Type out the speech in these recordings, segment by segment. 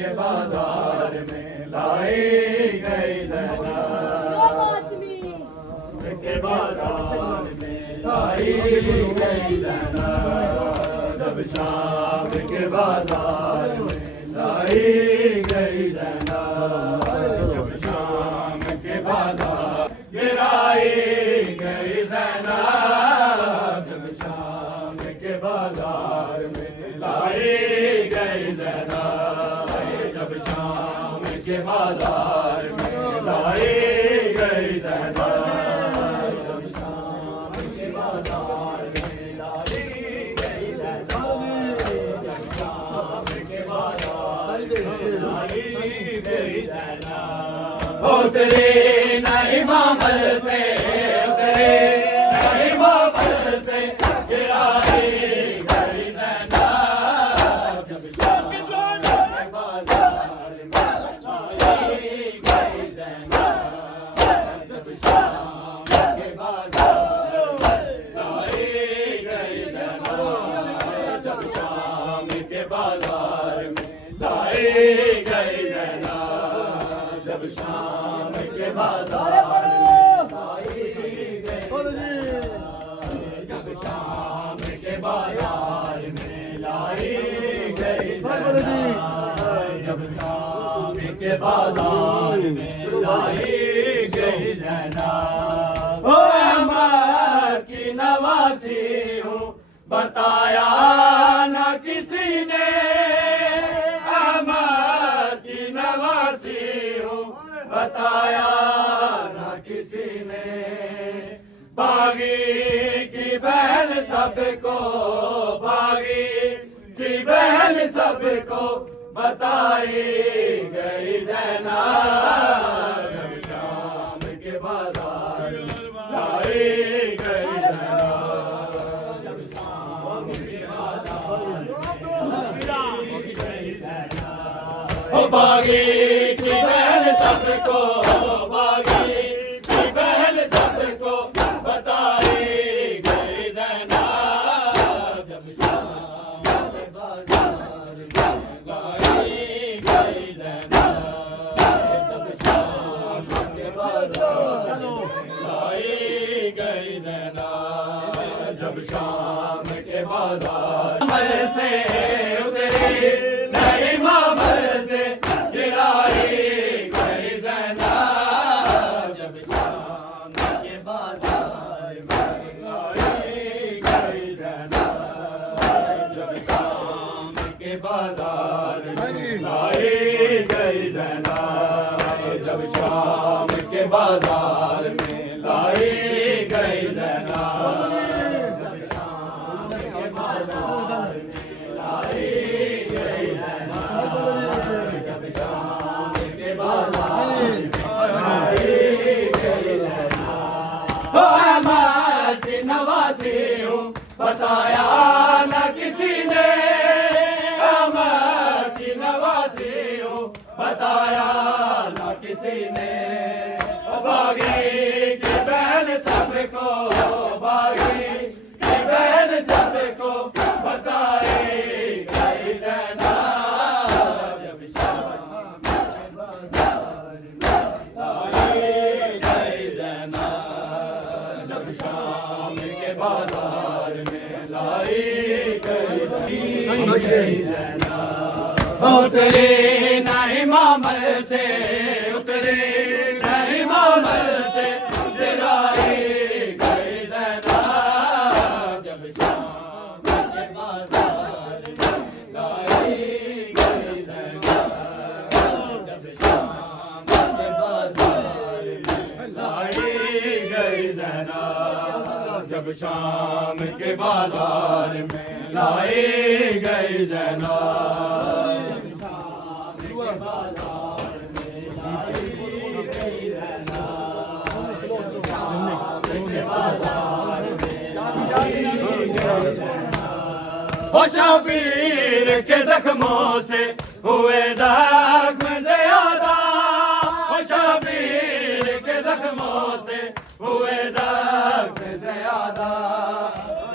के बाजार में लाई गई ज़ैनब के बाजार में लाई गई ज़ैनब जब शाम के बाजार में लाई गई ज़ैनब जब शाम के बाजार गिराई गई ज़ैनब जब शाम के बाजार में लाई गई ज़ैनब जब शाम के बाजार में लाई गई ज़ैनब जब शाम के बाजार में लाई गई ज़ैनब जब शाम के बाजार में लाई गई ज़ैनब उतरे नहीं मामल से उतरे नहीं मामल से गिराई गई ज़ैनब जब शाम के बाजार में लाई गई ज़ैनब जब शाम के बाजार में लाई गई ज़ैनब जब शाम के बाजार में लाई गई ज़ैनब जब शाम के बाजार में लाई गई जब शाम के बाजार में लाई गई जब शाम के बाजार में लाई गई ज़ैनब ओ अहमद की नवासी हूँ बताया न किसी ने अहमद की नवासी हूँ बताया न किसी ने बागी की बहन सबको बागी की बहन सबको बताई गई ज़ैनब जब शाम के बाजार में लाई गई ज़ैनब जब शाम के बाजार में लाई गई ज़ैनब ओ बागी की बहन सबको बागी की बहन सबको बताई गई ज़ैनब जब शाम के बाजार में लाई गई ज़ैनब जब शाम के बाजार में लाई गई ज़ैनब जब शाम के बाजार मर से उतरी नहीं मामर से गिराई गई ज़ैनब जब शाम के बाजार में लाई गई ज़ैनब जब शाम के बाजार में लाई गई ज़ैनब जब शाम के बाजार में लाई गई ज़ैनब जब शाम के बाजार में लाई गई ज़ैनब जब शाम के बाजार में लाई गई ज़ैनब ओ अहमद की नवासी हूँ बताया न किसी ने अहमद की नवासी हूँ बताया न किसी ने बागी की बहन सबको बागी की बहन सबको बताई गई ज़ैनब जब शाम के बाजार में लाई गई ज़ैनब जब शाम के बाजार में लाई गई ज़ैनब उतरे नहीं मामल से उतरे नहीं मामल से गिराई गई ज़ैनब जब शाम के बाजार में लाई गई ज़ैनब जब शाम के बाजार में लाई गई ज़ैनब जब शाम के बाजार में लाई गई ज़ैनब ओ शबीर के जख्मों से हुए जख्म ज़्यादा ओ शबीर के जख्मों से हुए जख्म ज़्यादा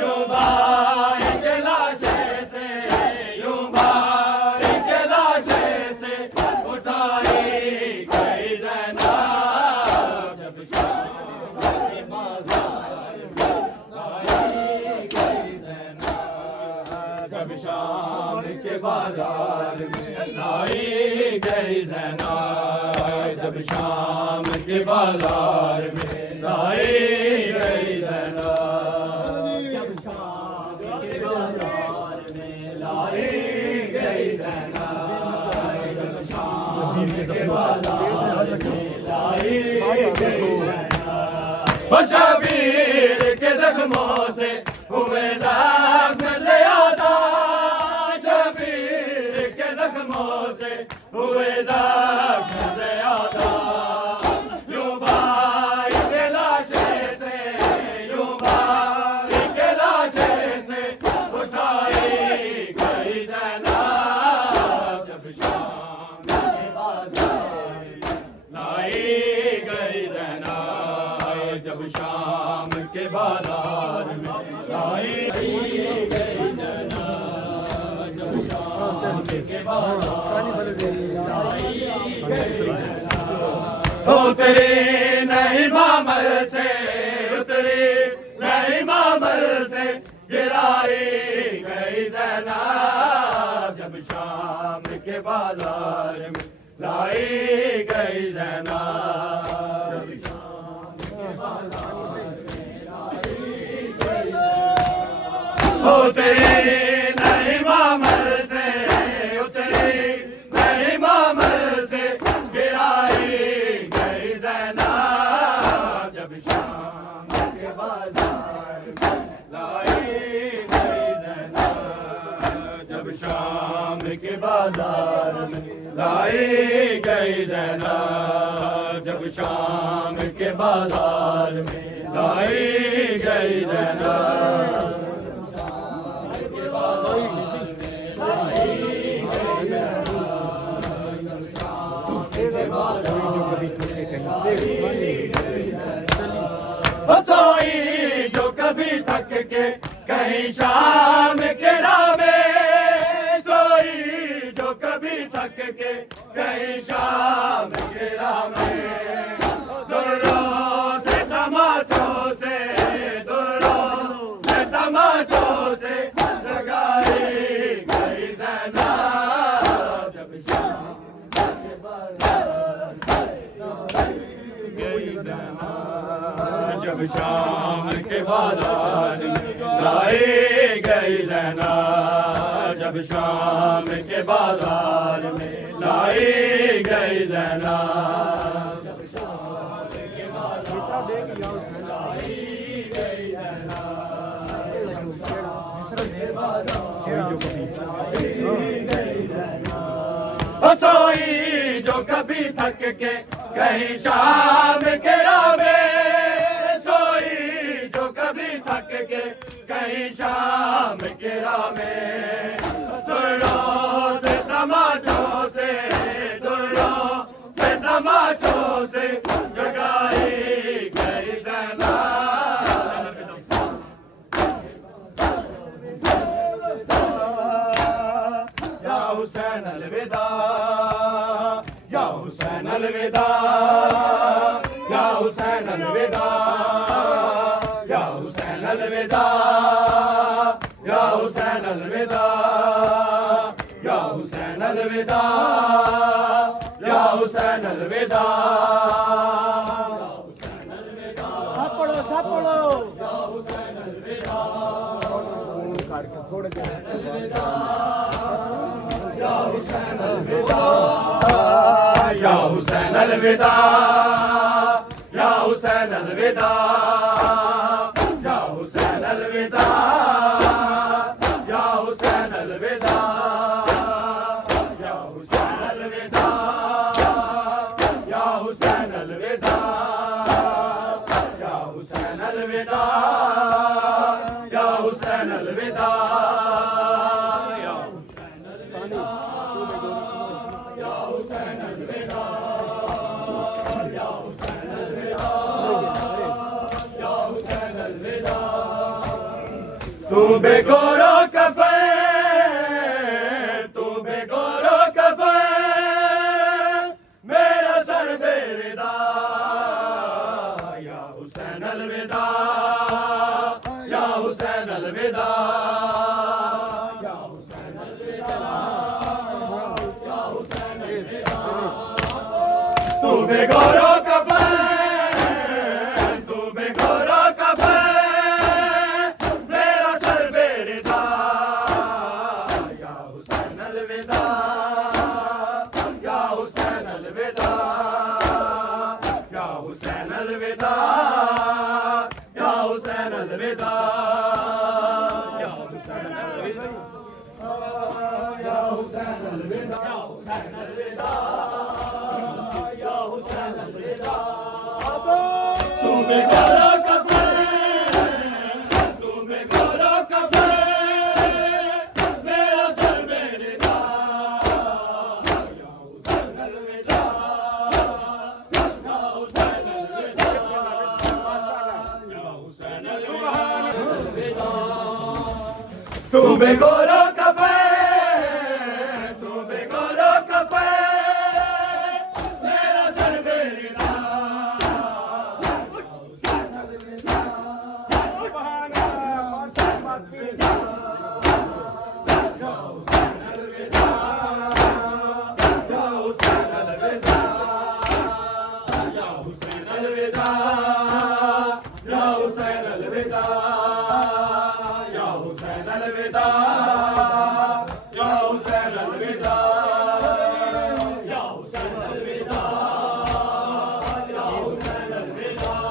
यूं भाई के लाशे से यूं भाई के लाशे से उठाई गई ज़ैनब जब शाम के बाज़ार में लाई गई ज़ैनब जब शाम के बाज़ार में लाई गई ज़ैनब जब शाम के बाज़ार में लाई गई ज़ैनब जब शाम के बाज़ार में लाई गई ज़ैनब जब शाम के बाज़ार में लाई गई ज़ैनब शबीर के ज़ख्मों से हुए ज़ख्म ज़्यादा शबीर के ज़ख्मों से हुए ज़ख्म ज़्यादा यूं भाई के लाशे से यूं भाई के लाशे से उठाई गई ज़ैनब जब शाम के बाज़ार लाई गई ज़ैनब जब शाम के बाज़ार में लाई गई ज़ैनब जब शाम के बाज़ार उतरी नहीं मामल से उतरी नहीं मामल से गिराई गई ज़ैनब जब शाम के बाज़ार में लाई गई ज़ैनब जब शाम के बाज़ार में लाई गई ज़ैनब उतरी नहीं मामल से उतरी नहीं मामल से गिराई गई ज़ैनब जब शाम के बाज़ार में लाई गई ज़ैनब जब शाम के बाज़ार में लाई गई ज़ैनब जब शाम के बाज़ार में लाई गई ज़ैनब सोई जो कभी थक के कहीं शाम के राह में सोई जो कभी थक के कहीं शाम के राह में दुर्रों से तमाचों से दुर्रों से तमाचों से लगाई गई ज़ैनब जब शाम के बाज़ार गई ज़ैनब जब शाम के बाज़ार में लाई गई ज़ैनब जब शाम के बाज़ार में लाई गई ज़ैनब जब शाम के बाज़ार में लाई गई ज़ैनब सोई जो कभी थक के कहीं शाम के राह में सोई जो कभी थक के कहीं शाम के राह में दुर्रों से तमाचों से दुर्रों से तमाचों से जगाई गई ज़ैनब या हुसैन अलविदा या हुसैन अलविदा या हुसैन अलविदा या हुसैन अलविदा या हुसैन अलविदा या हुसैन अलविदा या हुसैन अलविदा साथ पढ़ो या हुसैन अलविदा थोड़े या हुसैन अलविदा या हुसैन अलविदा या हुसैन अलविदा या हुसैन अलविदा या हुसैन अलविदा या हुसैन अलविदा या हुसैन अलविदा या हुसैन अलविदा या हुसैन अलविदा तू बेगोरो कफे, तू बेगोरो कफे, तू बेगौरो कफन, तू बेगौरो कफन, मेरा सर बेरिदा, या हुसैन अलविदा, या हुसैन अलविदा, या हुसैन अलविदा, या हुसैन अलविदा, या हुसैन अलविदा, या हुसैन अलविदा, या हुसैन अलविदा, या हुसैन अलविदा। तू बेगौरो कफन, तू बेगौरो कफन, मेरा सर बेरिदा, या हुसैन अलविदा, या हुसैन अलविदा, या हुसैन अलविदा। तू बेगौरो कफन, तू बेगौरो कफन, मेरा सर बेरिदा, या हुसैन अलविदा, या हुसैन अलविदा, या हुसैन अलविदा, या हुसैन अलविदा, या हुसैन अलविदा, या हुसैन अलविदा,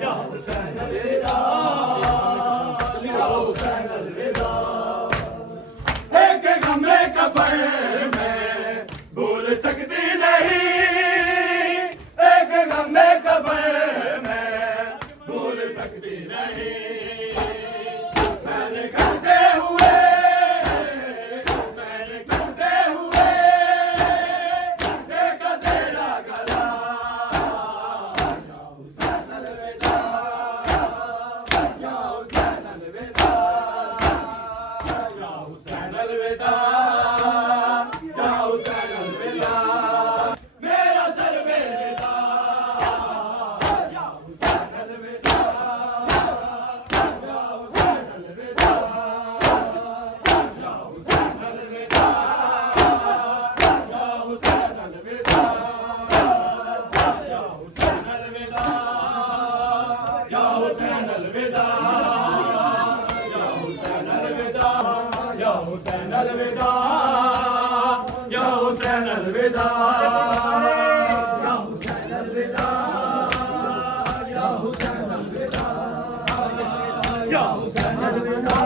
या हुसैन अलविदा, या हुसैन अलविदा। एक गमे कफन में भूल सकती नहीं, एक गमे कफन में भूल सकती नहीं, मैंने करते हुए, मैंने करते हुए देखा तेरा गला, या हुसैन अलविदा, या हुसैन अलविदा, या हुसैन अलविदा, या हुसैन अलविदा, मेरा सर बेरिदा, या हुसैन अलविदा, या हुसैन अलविदा, या हुसैन अलविदा, या हुसैन अलविदा, या हुसैन अलविदा, या हुसैन अलविदा, या हुसैन अलविदा, या हुसैन अलविदा, या हुसैन अलविदा, या हुसैन अलविदा, या हुसैन अलविदा, या हुसैन अलविदा।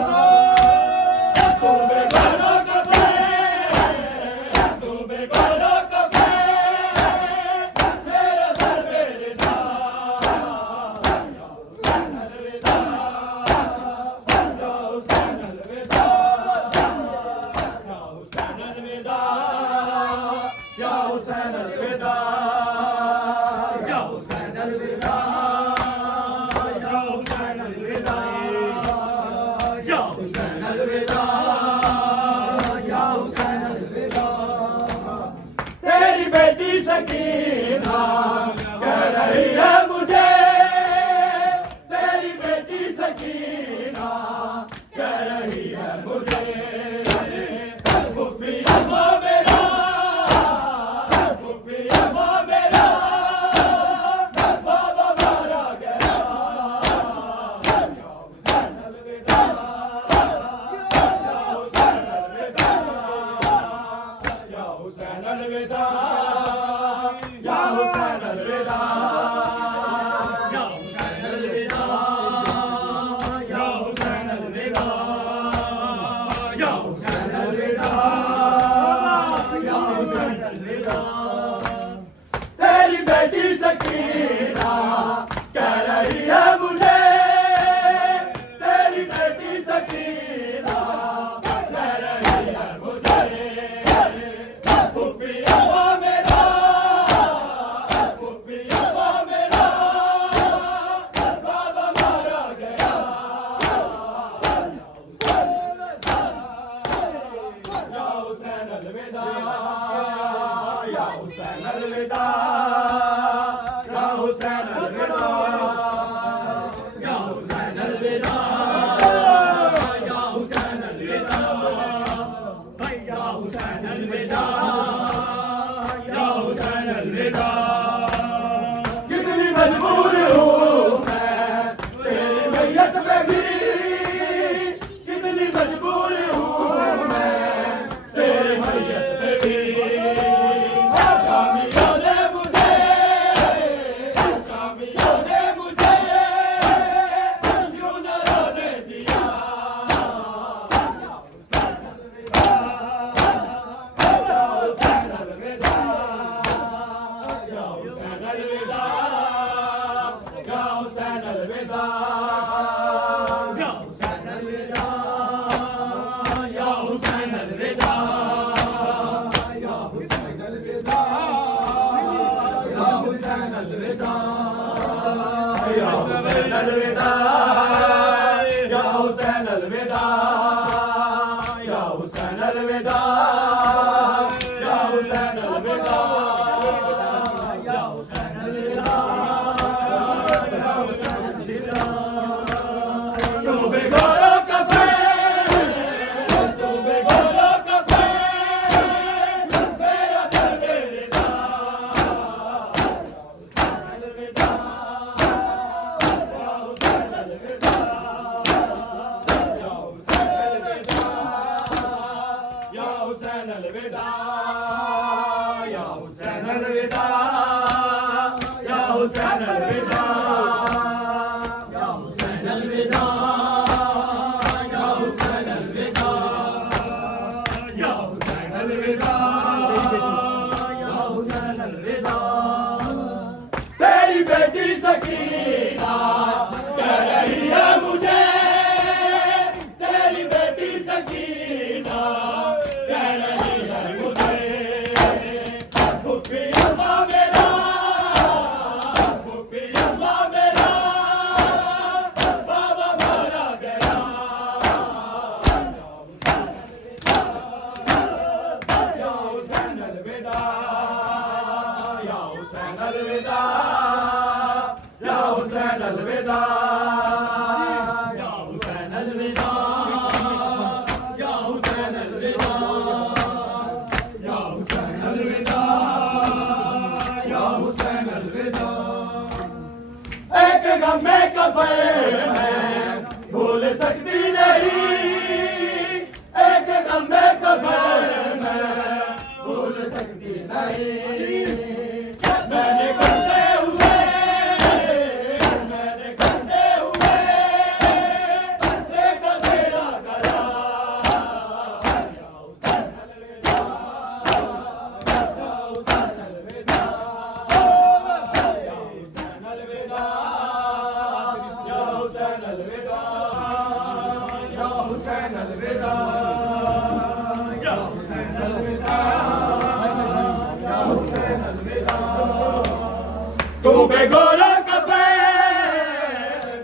तू बेगौरो कफन, तू बेगौरो कफन, मेरा सर बेरिदा, या हुसैन अलविदा, या हुसैन अलविदा, या हुसैन अलविदा, या हुसैन अलविदा, या हुसैन अलविदा, या हुसैन अलविदा, या हुसैन अलविदा, या हुसैन अलविदा। तेरी बेटी सकीना कह रही है मुझे, तेरी बेटी सकीना कह रही है मुझे, फुफी अम्मा मेरा, फुफी अम्मा मेरा, बाबा मारा गया, या हुसैन अलविदा, या हुसैन अलविदा, या हुसैन अलविदा, या हुसैन अलविदा, या हुसैन अलविदा, या हुसैन अलविदा, या हुसैन अलविदा, या हुसैन अलविदा। तेरी बेटी सकीना कह रही है मुझे, तेरी बेटी सकीना कह रही है मुझे, फुफी अम्मा मेरा, फुफी अम्मा मेरा, बाबा मारा गया, या हुसैन अलविदा, या हुसैन अलविदा, या हुसैन अलविदा, या हुसैन अलविदा, या हुसैन अलविदा, या हुसैन अलविदा। अलविदा या हुसैन अलविदा या हुसैन अलविदा या हुसैन अलविदा या हुसैन अलविदा या हुसैन अलविदा या हुसैन अलविदा तू बेगोरो कफे तू बेगोरो कफे मेरा सर बेरिदा अलविदा या हुसैन अलविदा या हुसैन अलविदा या हुसैन अलविदा या हुसैन अलविदा या हुसैन अलविदा या हुसैन अलविदा या हुसैन अलविदा या हुसैन अलविदा तेरी बेटी सकीना कह रही है मुझे तेरी बेटी सकीना कह रही है मुझे भूखी अल्लाह मेरा भूखी अल्लाह मेरा बाबा मारा गया या हुसैन अलविदा या हुसैन अलविदा या हुसैन अलविदा या हुसैन अलविदा या हुसैन अलविदा या हुसैन अलविदा या हुसैन अलविदा एक गम में कफन में भूल सकती नहीं एक गम में कफन में भूल सकती नहीं मैंने करते हुए देखा तेरा गला या हुसैन अलविदा या हुसैन अलविदा या हुसैन अलविदा या हुसैन अलविदा या हुसैन अलविदा या हुसैन अलविदा या हुसैन अलविदा तू बेगोरा कफे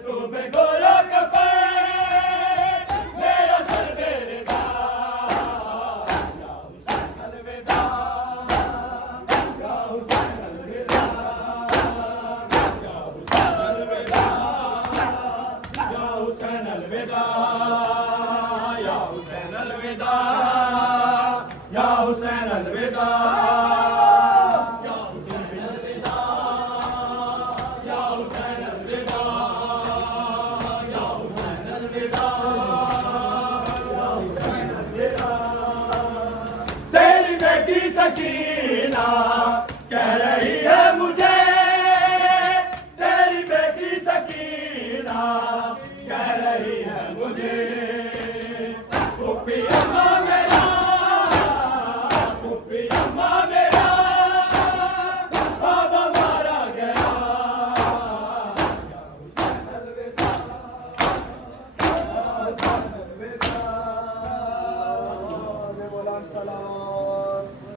तू बेगोरा कफे मेरा सर बेरिदा या हुसैन अलविदा या हुसैन अलविदा या हुसैन अलविदा या हुसैन अलविदा या हुसैन अलविदा या हुसैन अलविदा या हुसैन अलविदा या हुसैन अलविदा या हुसैन अलविदा या हुसैन अलविदा तेरी बेटी सकीना कह रही है